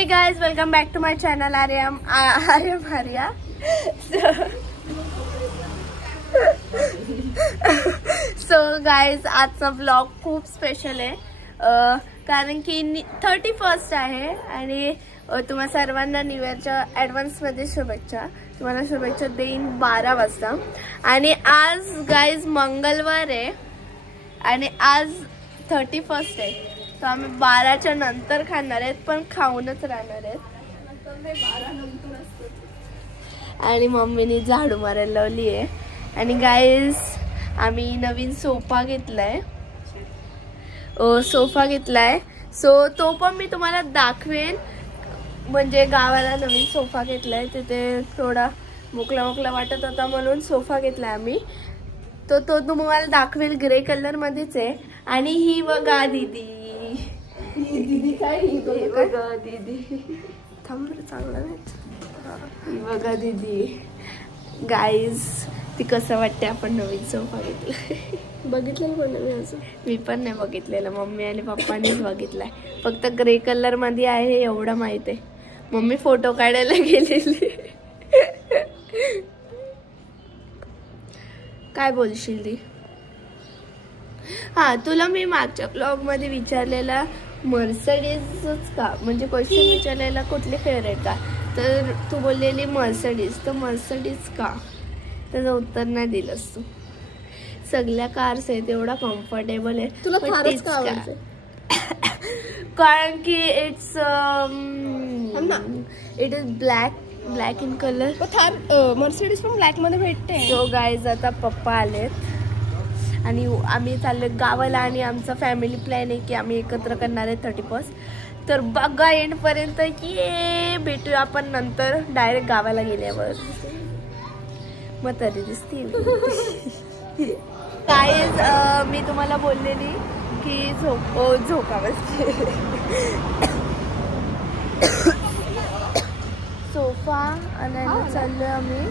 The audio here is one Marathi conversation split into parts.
Hey guys, welcome back to my channel Arya. So guys, आजचा ब्लॉग खूप स्पेशल आहे कारण की 31st आहे आणि तुम्हा सर्वांना न्यू इयरच्या ॲडव्हान्स मध्ये शुभेच्छा. तुम्हाला शुभेच्छा देईन 12 वाजता. आणि आज गाइज मंगळवार आहे आणि आज 31st आहे. तो आम्ही 12च्या नंतर खाणार आहेत पण खाऊनच राहणार आहेत. आणि मम्मीने झाडू मारायला लावली आहे. आणि गाइज आम्ही नवीन सोफा घेतलाय. सो तो पण मी तुम्हाला दाखवेन. म्हणजे गावाला नवीन सोफा घेतलाय तिथे थोडा मोकळा वाटत होता म्हणून सोफा घेतलाय आम्ही. तो तुम्हाला दाखवेल. ग्रे कलर मध्येच आहे. आणि ही बघा दीदी काय ही बघा दीदी थांब चांगला नाही. ही बघा दीदी. गाईज ती कसं वाटते आपण नवीन सोफा घेतला. बघितलेलं पण मी अजून मी पण नाही बघितलेलं. मम्मी आणि पप्पानीच बघितलाय. फक्त ग्रे कलर मध्ये आहे एवढं माहित आहे. मम्मी फोटो काढायला गेलेली. काय बोलशील ती? हा तुला मी मागच्या ब्लॉग मध्ये विचारलेला मर्सिडीजच का म्हणजे क्वेश्चन विचारलेला कुठली फेवरेट का तर तू बोललेली मर्सिडीज. तर मर्सिडीज का त्याचं उत्तर नाही दिलंस तू. सगळ्या कार्स आहेत एवढा कम्फर्टेबल आहे. तुला थारच का आवडते? कारण की it is black in colour. Thar Mercedes पण ब्लॅक मध्ये भेटते. सो गाईज आता पप्पा आलेत आणि आम्ही चाललो गावाला. आणि आमचा फॅमिली प्लॅन आहे की आम्ही एकत्र करणार आहे 31st. तर बघा एंड पर्यंत की भेटूया आपण नंतर डायरेक्ट गावाला गेल्यावर. मग तरी दिसतील. गाईज मी तुम्हाला बोललेली की झोका बसते. सोफा आणायला चाललोय आम्ही.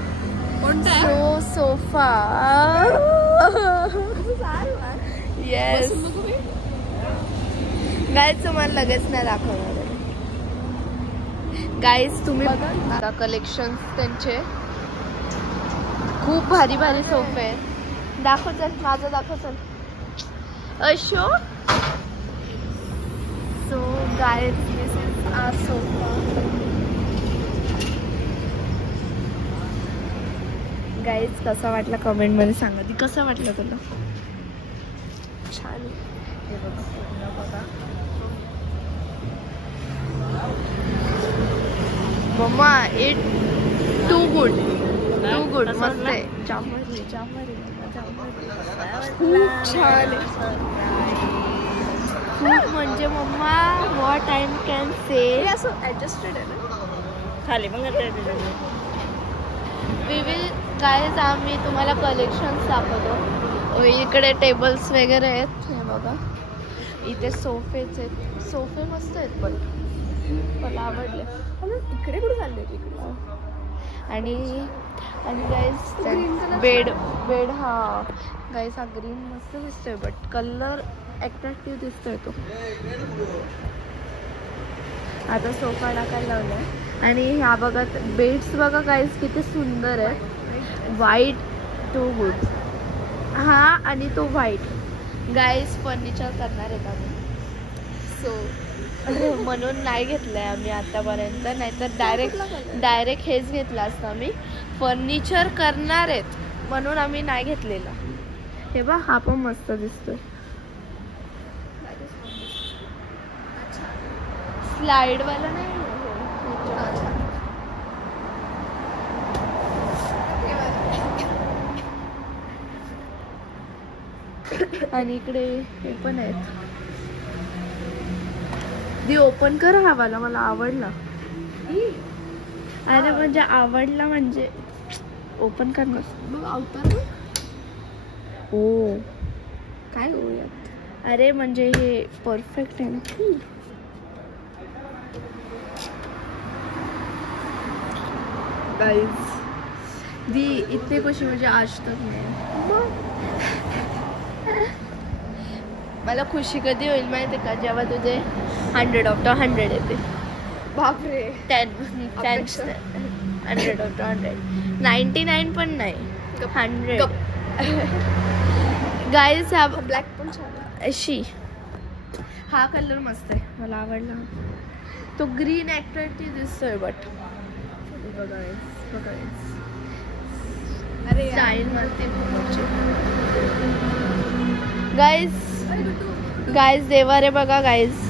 सोफा येस गाईज तुम्हाला लगेच नाही दाखवणार. गाईज तुम्ही बघा कलेक्शन त्यांचे खूप भारी सोफे आहेत. दाखव चल माझं दाखव चल. अशो so guys this is our sofa. Guys कसा वाटला कमेंट मध्ये सांगा. ती कसा वाटला तुला? छान. हे बघा मम्मा इट टू गुड मस्त आहे. जांभळी खूप छान आहे. खूप म्हणजे मम्मा व्हॉट आय कॅन से असं ऍडजस्टेड आहे ना खाली. मग वी विल गाईज आम्ही तुम्हाला कलेक्शन दाखवतो. इकडे टेबल्स वगैरे आहेत. हे बघा इथे सोफेच आहेत. सोफे मस्त आहेत पण मला आवडले. इकडे कुठे चालले तिकडे. आणि गाईज बेड हा गाईज हा ग्रीन मस्त दिसतोय बट कलर अट्रॅक्टिव्ह दिसतोय तो. आता सोफा टाकायला लावलाय. आणि ह्या बघा बेड्स बघा गाईज किती सुंदर आहेत. White too good. हा आणि तो व्हाईट. गाईज फर्निचर करणार आहेत आम्ही. सो म्हणून नाही घेतलंय आम्ही आतापर्यंत. नाहीतर डायरेक्ट हेच घेतलं असतं आम्ही. फर्निचर करणार आहेत म्हणून आम्ही नाही घेतलेला. हे बघ हा पण मस्त दिसतोय. स्लाइड वाला नाही. आणि इकडे हे पण आहेत. दी ओपन कर हा वाला. मला आवडला. अरे म्हणजे आवडला म्हणजे ओपन कर ना. हो काय होऊयात. अरे म्हणजे हे परफेक्ट आहे ना. गाईज दी इतने खुशी म्हणजे आज तक नाही. मला खुशी कधी होईल माहिती का जेव्हा तुझे 100 out of 100 येते. बापरे 10 100 99 पण नाही 100 गाईज हा ब्लॅक पण छान आहे. अशी हा कलर मस्त आहे मला आवडला तो ग्रीन ऍक्टिव्हिटी दिसतोय बट अरे स्टाईल मरते गाईज देवारे बघा गाईज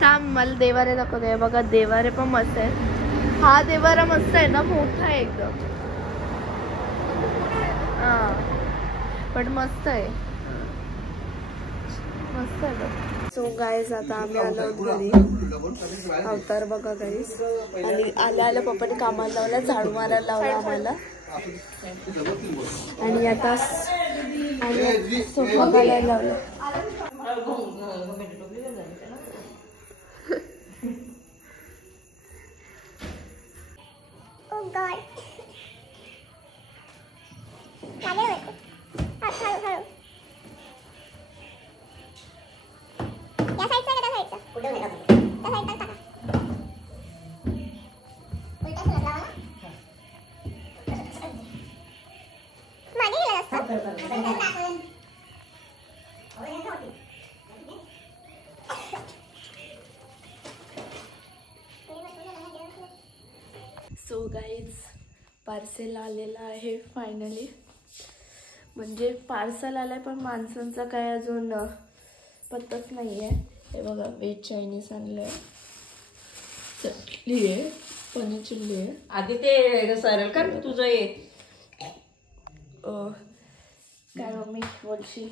थांब मला देवारे दाखवते बघा देवारे पण मस्त आहे हा देवारा मस्त आहे ना मोठा आहे एकदम पण मस्त आहे मस्त आहे सो गाईज आता आम्ही आलो घरी अवतार बघा गाईज आणि आल्या पप्पाने कामाला लावला झाडू मारायला लावला आम्हाला आणि आता सोफा घालायला लावला सो गाईज पार्सल आलेला आहे फायनली म्हणजे पार्सल आलंय पण माणसांचा काय अजून पत्ताच नाही आहे हे बघा व्हेज चायनीज आणलं आहे चटणी आहे पनीर चिल्ली आहे आधी ते सरळ कर तुझं ये काय मम्मी बोलशील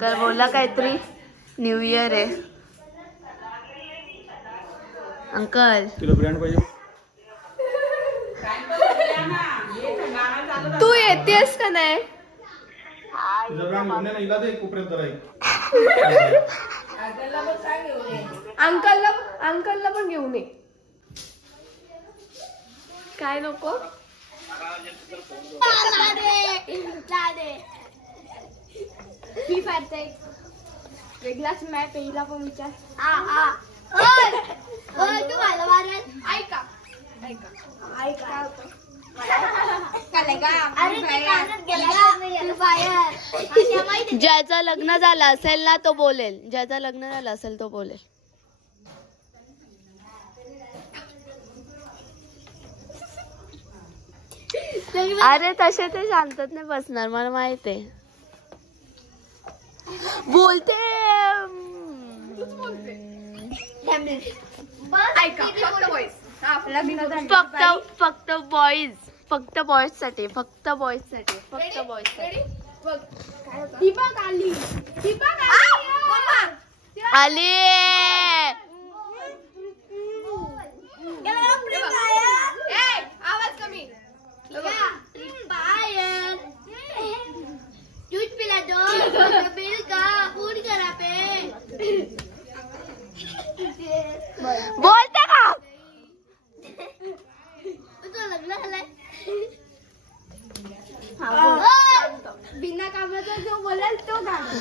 तर बोला काहीतरी न्यू इयर आहे अंकल तुला ब्रँड पाहिजे तू येतेस का नाही तुझा ब्रँड घेऊन ये ना इला दे कोपऱ्यात जरा एक. अंकलला पण घेऊन ये काय नको वेगळाच मॅप पहिला पण विचार ज्याचं लग्न झालं असेल ना तो बोलेल ज्याचं लग्न झालं असेल तो बोलेल अरे तसे ते शांतत नाही बसणार मला माहित आहे बोलते फक्त बॉईज साठी आली आवाज कमी दूध पिला दो बिल का फूड करा पे बोलते का तुझं लग्न झालंय बिना कामाचा जो बोलेल तो गाणं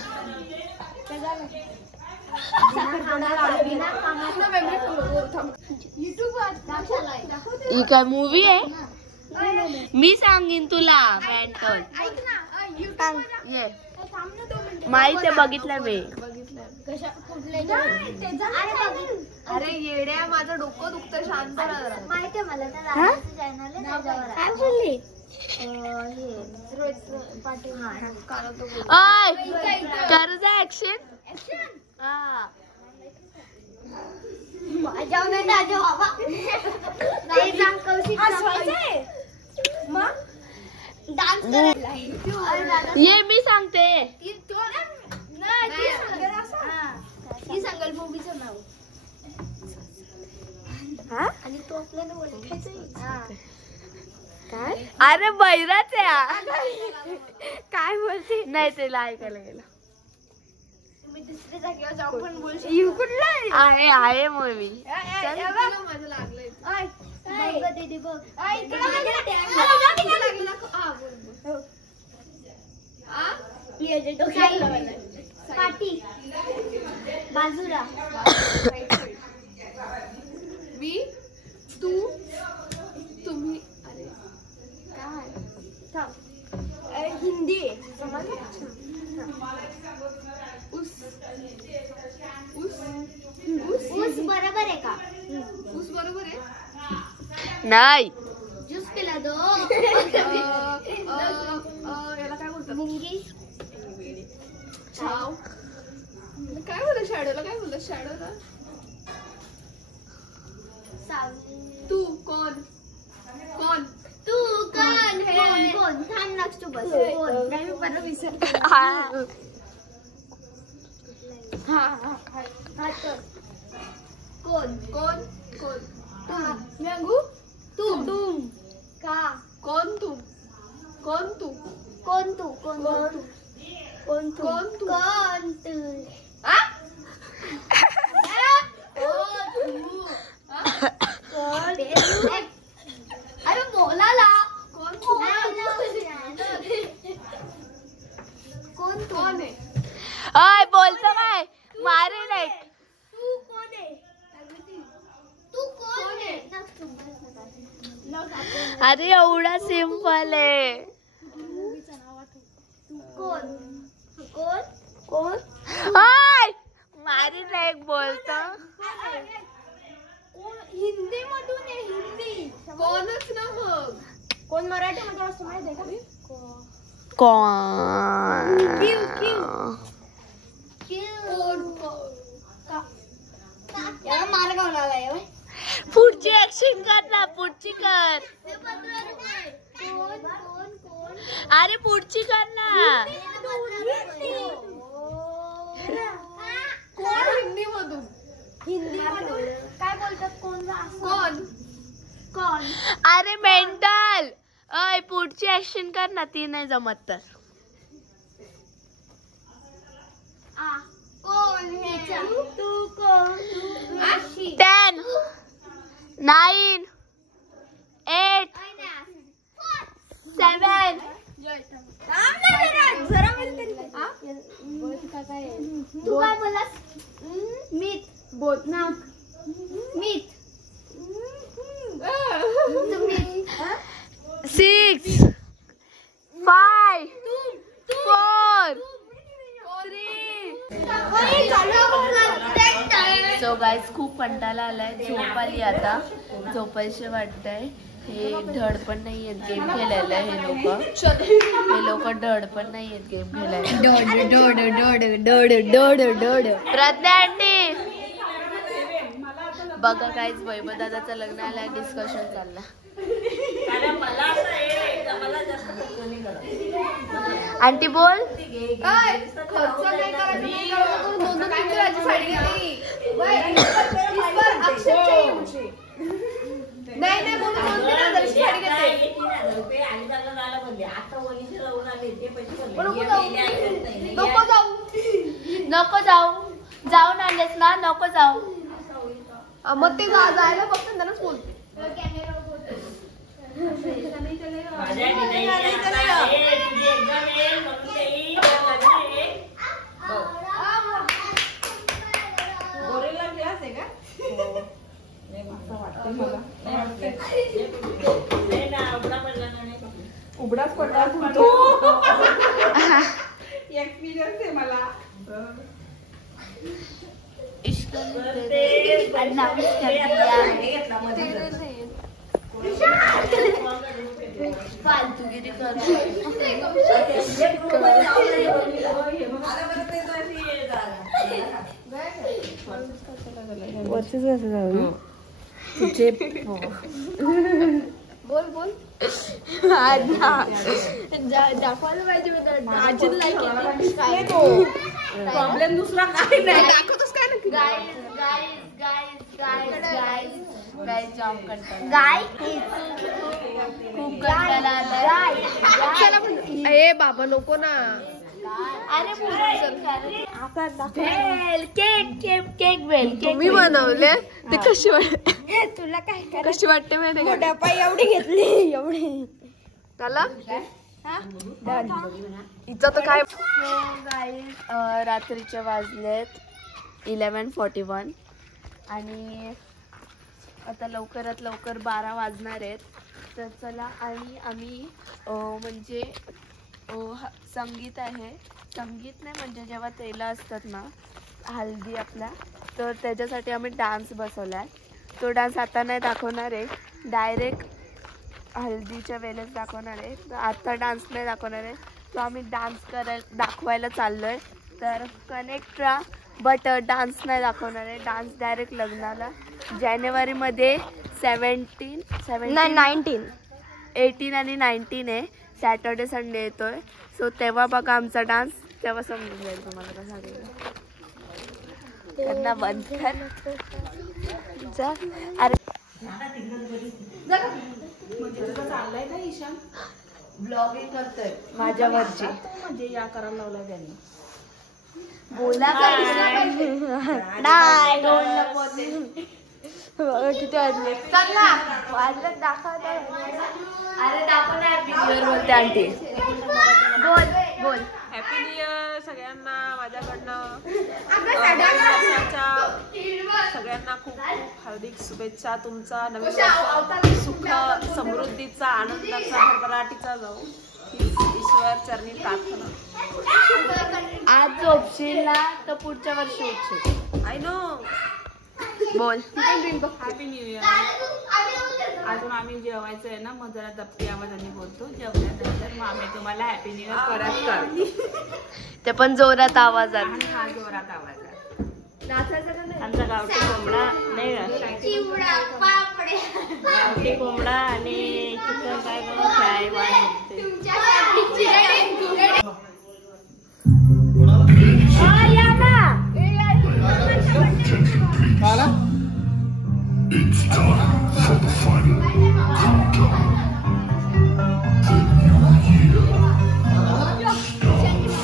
ही काय मूवी आहे मी सांगीन तुला मेंटल ये माहिती आहे बघितलंय मी अरे येड्या माझं डोकं दुखतं शांत माहिती आहे मला काय बोलली कर जा ऍक्शन ये मी सांगते संगल मूवीचं नाव आणि तो आपल्याला ओळखायचं काय अरे बैराच आहे काय बोलते नाही त्याला ऐकायला गेलं मी दुसऱ्या जागेवर जाऊ पण बोलू शकतो. आहे मूवी. माझं लागलंय. बघ दीदी बघ. पाटी बाजूला. मी तू तुम्ही. अरे काय हिंदी ऊस ऊस बरोबर आहे का? ऊस बरोबर आहे. नाही. ज्यूस पिला दो. याला काय बोलतात? मुंगी छाव. काय बोलत शॅडोला? काय बोलत शॅडोला? तू कोण कोण तू कोण कोण थांब लक्ष तू बस. कोण नाही मी परत विसरते. कोण कोण कोण मी अंगू तू तुम का कोण तू कोण तू कोण तू कोण तू कोण तू कोण तू? कोण तू आ? अरे बोलाला कोण तू? कोण तू कोण आहे? अय बोलतो काय मारे नाही. तू कोण आहे? तू कोण आहे? अरे एवढा सिंपल आहे. कोण कोण कोण अय मारे नाही बोलतो. हिंदी मधून आहे. हिंदी कोणच ना मग. कोण मराठीमध्ये असं माहिती आहे का? कोण कोण याला मार गावला आहे. पुढची ऍक्शन कर ना. पुढची कर. कोण कोण कोण अरे पुढची कर ना. कोण हिंदी मधून हिंदी मधून काय बोलतात? कोण कोण कोण अरे मेंटल. अय पुढची ऍक्शन कर ना. ती नाही जमत तर. कोण तू कोण 10 9 8 7 तू काय बोललास? मीठ बोल नाक मीठ 6 5 4 3. सो गाईज खूप कंटाळा आलाय. झोप आली आता. झोपायचे वाटतंय. हे धड पण नाही येत गेम खेळायला. हे लोक धड पण नाही येत गेम खेळायला. प्रज्ञा आंटी बघा काहीच वैभव दादाचं लग्न आलंय. डिस्कशन चाललं. आंटी बोल. काय खर्च नाही करायचा. दोन तीन साडी घेतली. नाही नाही बोलून 2-3 साडी घेते. नको जाऊ. जाऊन आलेस ना. नको जाऊ. मग ते जायला फक्त त्यांनाच बोलते. उबडाच पडला. एक्सपिरियन्स आहे मला. फालतूगिरी कर. तुझे बोल बोल. दाखवायला पाहिजे. अजून प्रॉब्लेम दुसरा काय नाही. दाखवतोस काय नक्की? गाय जॉब करतात. गाय खूप कंटाळा आलाय. ए बाबा नको ना. अरे केक बेल तुम्ही बनवले ते कशी वाटते तुला काय कशी वाटते माहिती का डब्बा एवढी घेतली एवढी त्याला हिचं तर काय रात्रीचे वाजलेत 11:41 आणि आता लवकरात लवकर 12 वाजणार आहेत. तर चला आणि आम्ही म्हणजे संगीत आहे संगीत नाही म्हणजे जेव्हा तेला असतात ना हल्दी आपल्या तर त्याच्यासाठी आम्ही डान्स बसवला आहे. तो डान्स आता नाही दाखवणार आहे डायरेक्ट हल्दीच्या वेळेस दाखवणार आहे. तर आता डान्स नाही दाखवणार आहे तो आम्ही डान्स दाखवायला चाललो आहे. तर कनेक्ट राहा बट डान्स नाही दाखवणार आहे. डान्स डायरेक्ट लग्नाला जानेवारीमध्ये 17, 19, 18 आणि 19 आहे. सॅटर्डे संडे येतोय सो तेव्हा बघा आमचा डान्स तेव्हा समजून जाईल तुम्हाला कसा गेला. त्यांना बंद कर जा. अरे म्हणजे तुझं चाललंय का ईशान ब्लॉगिंग करतोय माझ्यावरची म्हणजे या करायला लावलाय त्यांनी बोला किती वाजले चल ना वाजले दाखवत अरे दाखवणार पिक्चर बोलते आंटी बोल बोल. हॅपी न्यू इयर सगळ्यांना माझ्याकडनं सगळ्यांना खूप खूप हार्दिक शुभेच्छा. तुमचा नवीन वर्ष सुख समृद्धीचा आनंदाचा भरभराटीचा जाऊ ही ईश्वर चरणी प्रार्थना. आज झोपशील ना तर पुढच्या वर्षी उठशील. आय नो बोल. Happy new year. अजून आम्ही जेवायचं आहे ना मग जरा दबके आवाजाने बोलतो. जेवल्यानंतर मग आम्ही तुम्हाला हॅपी न्यू इयर परत करतो ते पण जोरात आवाजात. आणि हा जोरात आवाज आहे. आमचा गावठी कोंबडा नाही का चिवडा पापड्या गावठी कोंबडा आणि चिकन काय फ्राय वाढते. तुमच्यासाठी चिरडे आला It's time for the final countdown. The new year starts.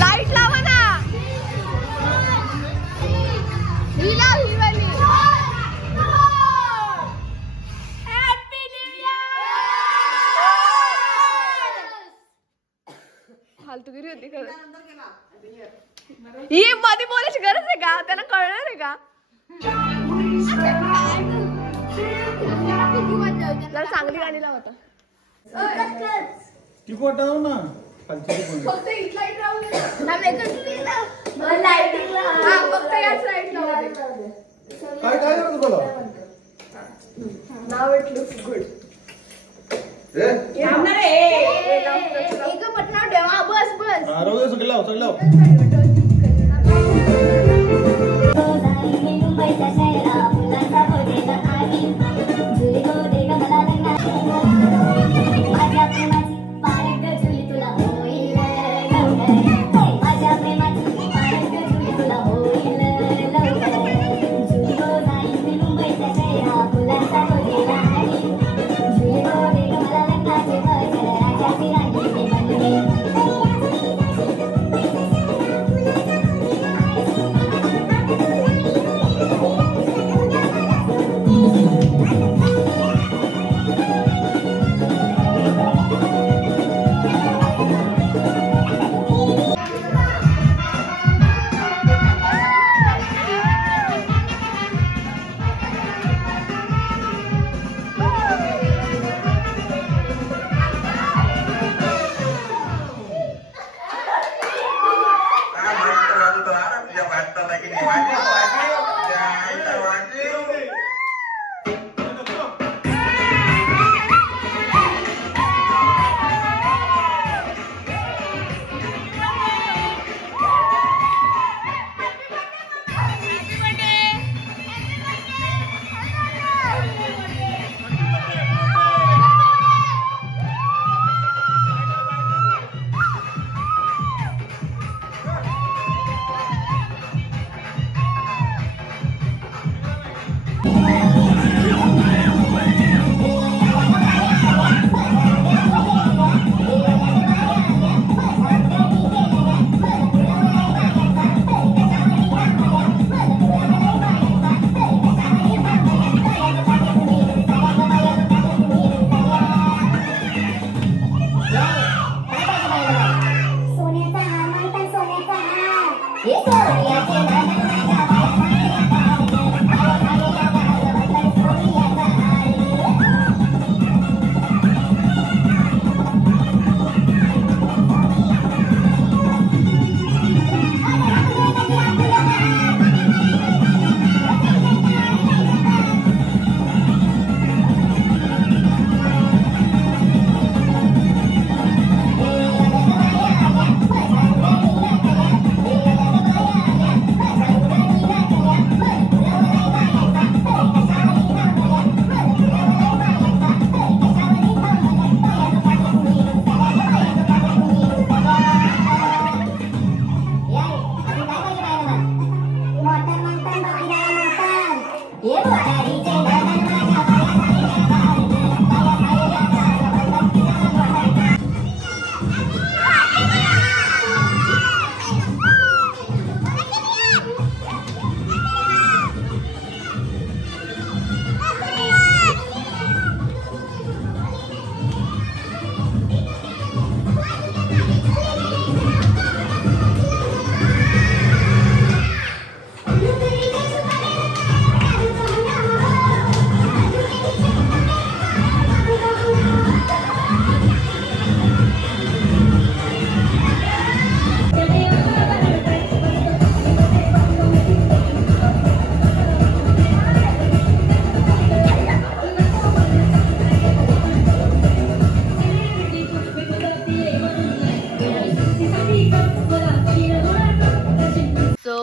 Light लावा ना. फालतूगिरी होती खरं. ही मध्ये बोलायची गरज आहे का त्याला कळणार आहे का जरा चांगली गाणी लावता. टिप वाटाव ना खालची फक्त इथला लाईट लावून फक्त याच लाईट लावून काय काय करतो तुला now it looks good. Patna ठेवा बस बस राहू दे सगळं लाव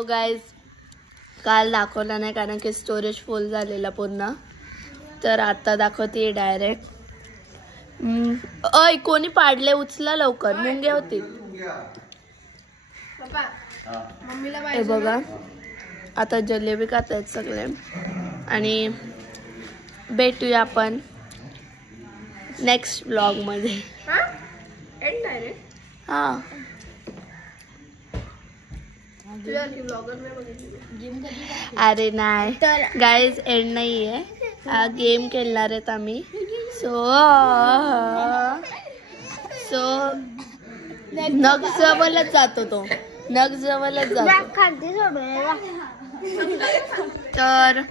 गाईज काल दाखवला नाही कारण की स्टोरेज फुल झालेला पूर्ण, तर आता दाखवते डायरेक्ट. अय कोणी पाडले, उचला लवकर, मुंगे होती. हे बघा आता जलेबी खातायत सगळे आणि भेटूया आपण नेक्स्ट ब्लॉग मध्ये. हा अरे नाही गाईज एंड नाही आहे, गेम खेळणार आहेत आम्ही. सो नग जवळच जातो तो, नग जवळच जातो. तर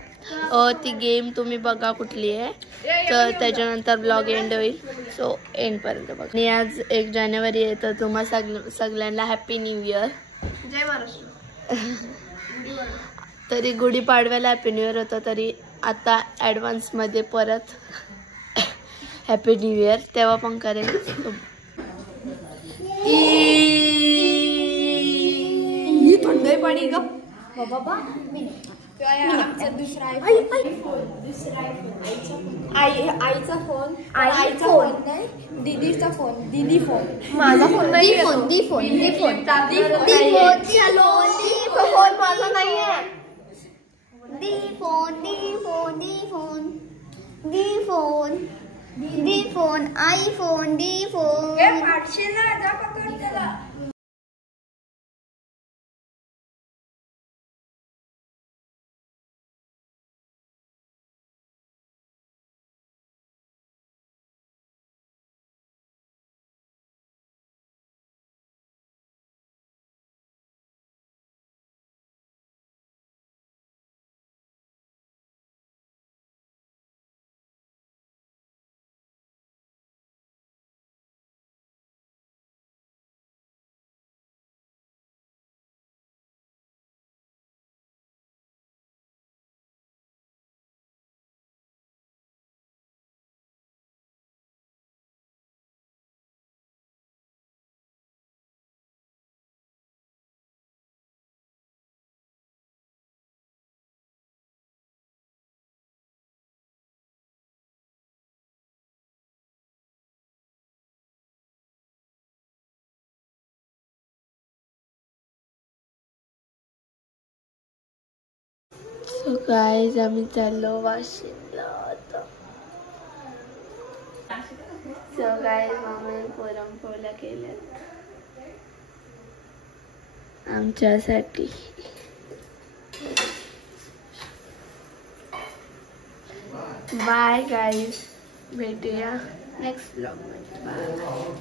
ती गेम तुम्ही बघा कुठली आहे, तर त्याच्यानंतर ब्लॉग एंड होईल. सो एंड पर्यंत बघा. आणि आज 1 जानेवारी आहे, तर तुम्हा सगळ्यांना हॅपी न्यू इयर. जय महाराष्ट्र. तरी गुढीपाडव्याला हॅपी न्यू इयर होतं, तरी आता ॲडव्हान्स मध्ये परत हॅपी न्यू इयर तेव्हा पण करेल. थंड पाणी का आईचा फोन, आईचा फोन नाही, दीदीचा फोन, दीदी फोन, माझा फोन नाही, फोन माझा नाही आहे. आईफोन सो गाईज आम्ही चाललो वाशिमला आता. सो गाईज आम्ही पुरणपोळ्या केल्यात आमच्यासाठी. बाय गाईज, भेटूया नेक्स्ट ब्लॉग मध्ये. बाय.